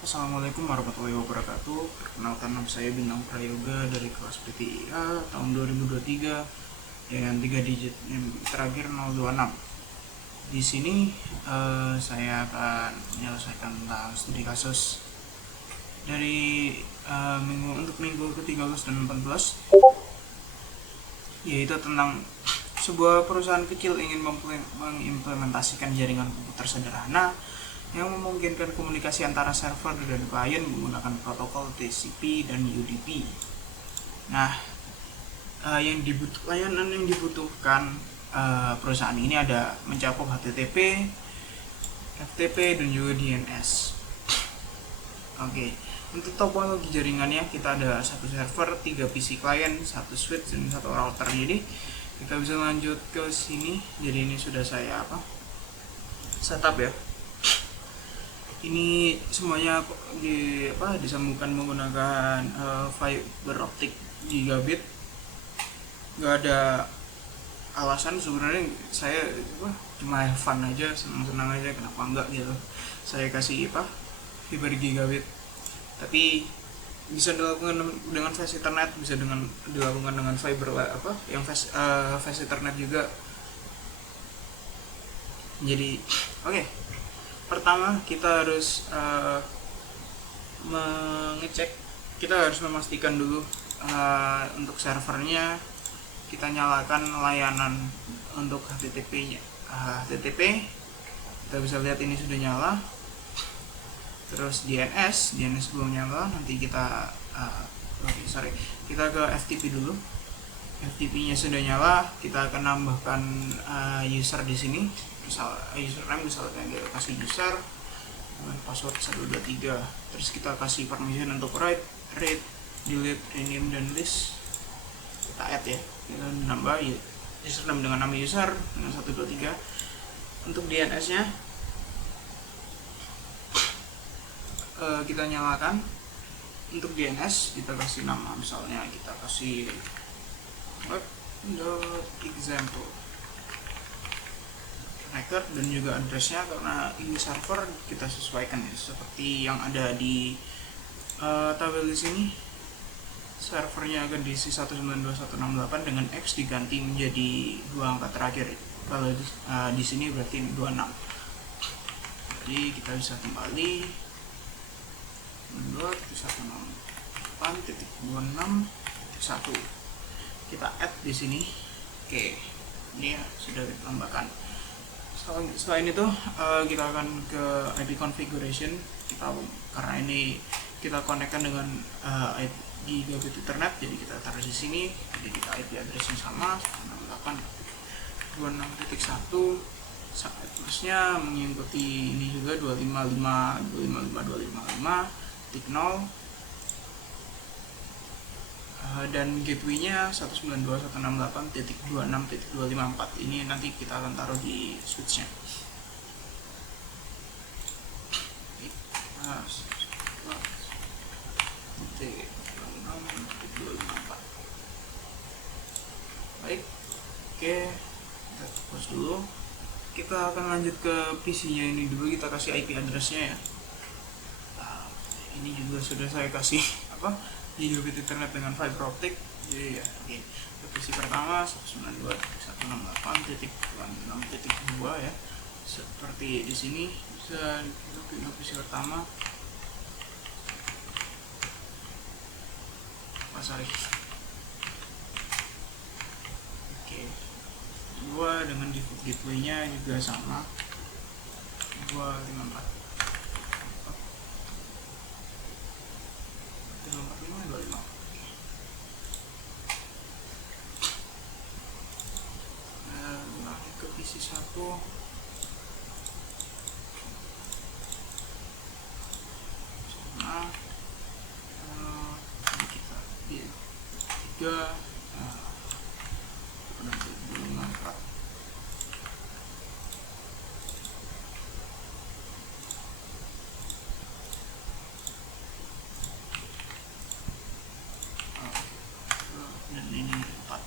Assalamualaikum warahmatullahi wabarakatuh. Perkenalkan, nama saya Bintang Prayoga dari kelas PTIA tahun 2023 dengan 3 digit yang terakhir 026. Di sini saya akan menyelesaikan tentang studi kasus dari minggu ke-13 dan 14, yaitu tentang sebuah perusahaan kecil ingin mengimplementasikan jaringan komputer sederhana yang memungkinkan komunikasi antara server dan klien menggunakan protokol TCP dan UDP. Nah, layanan yang dibutuhkan perusahaan ini ada mencakup HTTP, FTP, dan juga DNS. Oke, untuk topologi jaringannya kita ada satu server, 3 PC client, 1 switch, dan 1 router. Jadi kita bisa lanjut ke sini. Jadi ini sudah saya setup ya. Ini semuanya disambungkan menggunakan fiber optik gigabit. Gak ada alasan sebenarnya, saya cuma have fun aja, senang-senang aja, kenapa enggak gitu. Saya kasih fiber gigabit, tapi bisa dilakukan dengan fast ethernet, bisa dilakukan dengan fiber yang fast ethernet juga. Jadi oke. Pertama kita harus memastikan dulu untuk servernya. Kita nyalakan layanan untuk HTTP-nya. HTTP kita bisa lihat ini sudah nyala. Terus DNS belum nyala. Nanti kita kita ke FTP dulu. FTP-nya sudah nyala. Kita akan nambahkan user di sini. Username misalnya kita kasih user dengan password 123. Terus kita kasih permission untuk write, read, delete, rename, dan list. Kita add ya, kita nambah username dengan nama user dengan 123. Untuk DNS nya kita nyalakan. Untuk DNS kita kasih nama, misalnya kita kasih web.example record, dan juga addressnya karena ini server kita sesuaikan ya seperti yang ada di tabel di sini. Servernya akan diisi 192.168 dengan X diganti menjadi 2 angka terakhir. Kalau di sini berarti 26. Jadi kita bisa kembali membuat 168.26.1. Kita add di sini. Oke, ini ya sudah ditambahkan. Selain itu kita akan ke IP configuration. Karena ini kita konekkan dengan IP gigabit Ethernet, jadi kita taruh di sini. Jadi kita IP address yang sama 168.26.1. Addressnya mengikuti ini juga 255.255.255.0. Dan gateway-nya 192.168.26.254. Ini nanti kita akan taruh di switch-nya. Baik, oke, kita close dulu. Kita akan lanjut ke PC-nya ini dulu. Kita kasih IP address-nya ya. Ini juga sudah saya kasih gigabit Ethernet dengan fiber optik. Jadi ya, oke. PC pertama 192.168.26.2 ya. Seperti di sini bisa kita PC pertama. Oke. Dua dengan default gateway-nya juga sama. 254. 255. Ke PC 1. Sama. Kita di 3. Dan ini 4.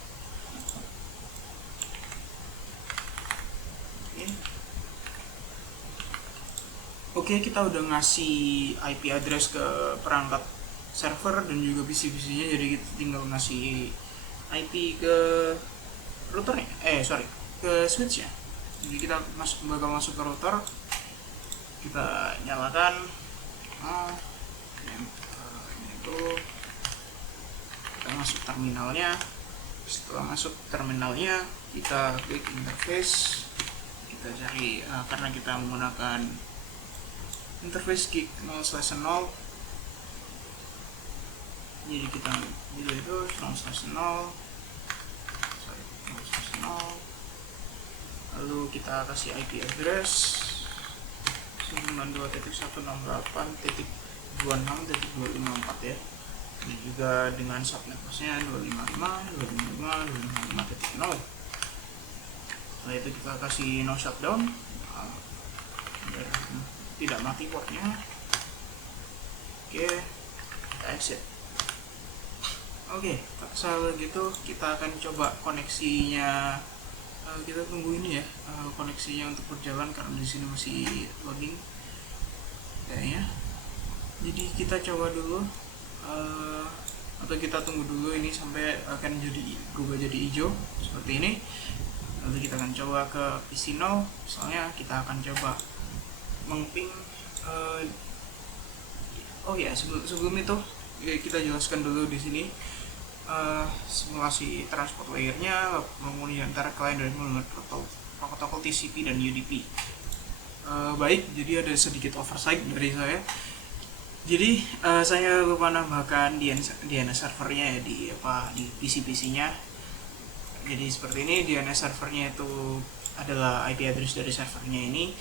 Oke. Oke, kita udah ngasih IP address ke perangkat server dan juga PC-PC-nya, jadi kita tinggal ngasih IP ke routernya, ke switch-nya. Jadi kita bakal masuk ke router, kita nyalakan itu, kita masuk terminalnya. Setelah masuk terminalnya, kita klik interface, kita cari karena kita menggunakan interface gig 0/0, jadi kita pilih itu 0/0, lalu kita kasih IP address 92.168.26.254 ya, dan juga dengan subnet hostnya 255.255.255.0. Setelah itu kita kasih no shutdown biar tidak mati portnya. Oke, kita exit. Oke, setelah gitu kita akan coba koneksinya. Kita tunggu ini ya, koneksinya untuk berjalan karena di sini masih loading kayaknya. Jadi kita coba dulu, atau kita tunggu dulu ini sampai akan berubah jadi hijau seperti ini. Lalu kita akan coba ke PC 0, misalnya kita akan coba mengping. Oh ya, sebelum itu kita jelaskan dulu di sini simulasi transport layernya, penghubungan antara klien dan protokol TCP dan UDP. Baik, jadi ada sedikit oversight dari saya. Jadi saya lupa nambahkan DNS servernya ya di PC-PC-nya. Jadi seperti ini, DNS servernya itu adalah IP address dari servernya ini.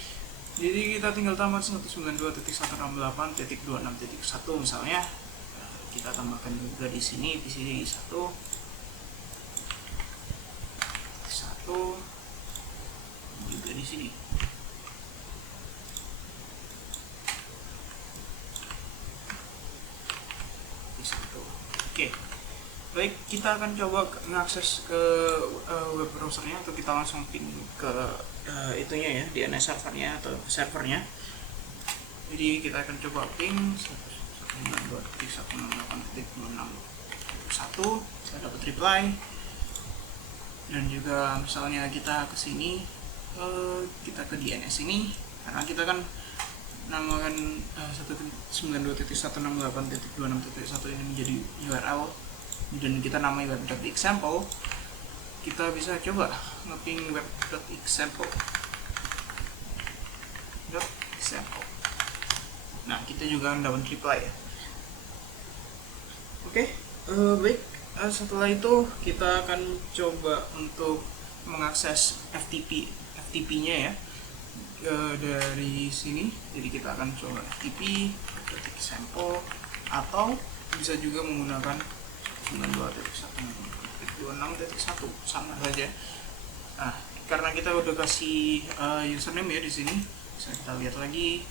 Jadi kita tinggal tambah 192.168.26.1 misalnya. Kita tambahkan juga di sini PC 1 juga di sini. Oke. Baik, kita akan coba mengakses ke web browsernya, atau kita langsung ping ke itunya ya, DNS servernya atau servernya. Jadi kita akan coba ping 192.168.26.1, saya dapat reply. Dan juga misalnya kita ke sini, kita ke DNS ini, karena kita kan namakan 192.168.26.1 ini menjadi URL dan kita namai web.example. Kita bisa coba nge-ping web.example. Nah, kita juga dapat reply ya. Oke, baik. Setelah itu kita akan coba untuk mengakses FTP-nya ya, dari sini. Jadi kita akan coba FTP.example, atau bisa juga menggunakan 92.168.26.1, sama saja. Nah, karena kita udah kasih username ya di sini, bisa kita lihat lagi.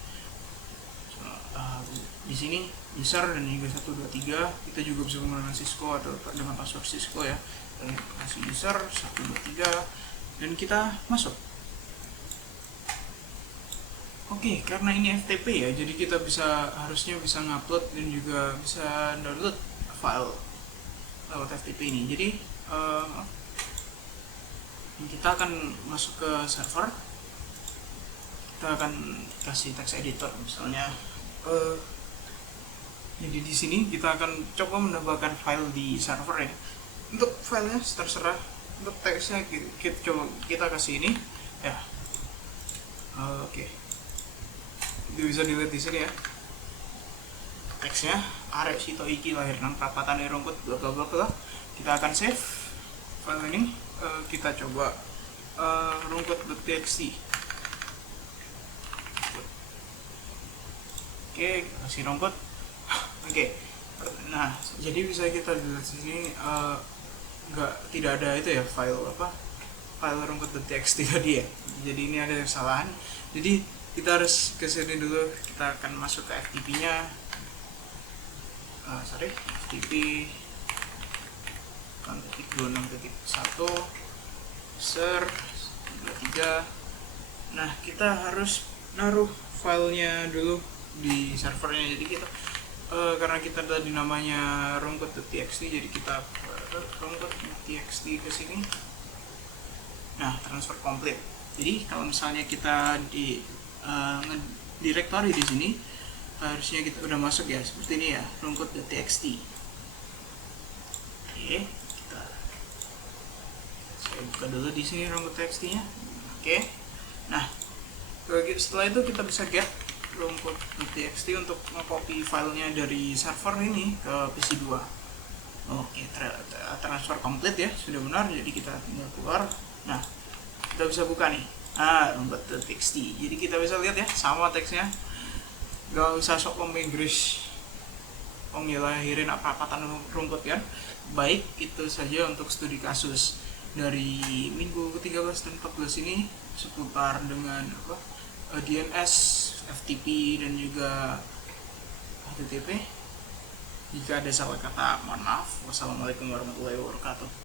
Di sini user dan juga 123, kita juga bisa menggunakan Cisco atau dengan password Cisco ya. Dan kasih user 123 dan kita masuk. Oke, karena ini FTP ya, jadi kita harusnya bisa ngupload dan juga bisa download file lewat FTP ini. Jadi kita akan masuk ke server, kita akan kasih text editor misalnya. Jadi di sini kita akan coba menambahkan file di server ya. Untuk filenya terserah, untuk teksnya kita kasih ini ya. Oke. Itu bisa dilihat di sini ya. Teksnya arek sito iki lahir nang prapatan rungkut bla bla bla. Kita akan save file ini. Kita coba rungkut.txt. Oke, kasih rungkut. Oke. Nah, jadi bisa kita lihat di sini tidak ada itu ya, file rungkut.txt tadi ya. Jadi ini ada kesalahan. Jadi kita harus ke sini dulu. Kita akan masuk ke FTP-nya. FTP 26.1 ser 23. Nah, kita harus naruh filenya dulu di servernya. Jadi kita karena kita tadi namanya rungkut.txt, jadi kita rungkut.txt ke sini. Nah, transfer complete. Jadi kalau misalnya kita di directory di sini, harusnya kita udah masuk ya, seperti ini ya, rungkut.txt. Oke, saya buka dulu di sini rungkut.txt-nya. Oke. Nah, setelah itu kita bisa get rungkut.txt untuk mengcopy filenya dari server ini ke PC2. Oke, transfer complete ya, sudah benar. Jadi kita tinggal keluar. Nah, kita bisa buka nih. Rungkut.txt. Jadi kita bisa lihat ya, sama teksnya. Gak usah sok Inggris ngelahirin apa-apa tanpa rungkut kan. Baik, itu saja untuk studi kasus dari minggu ke-13 dan 14 ini seputar dengan DNS, FTP, dan juga HTTP. Jika ada salah kata, mohon maaf. Wassalamualaikum warahmatullahi wabarakatuh.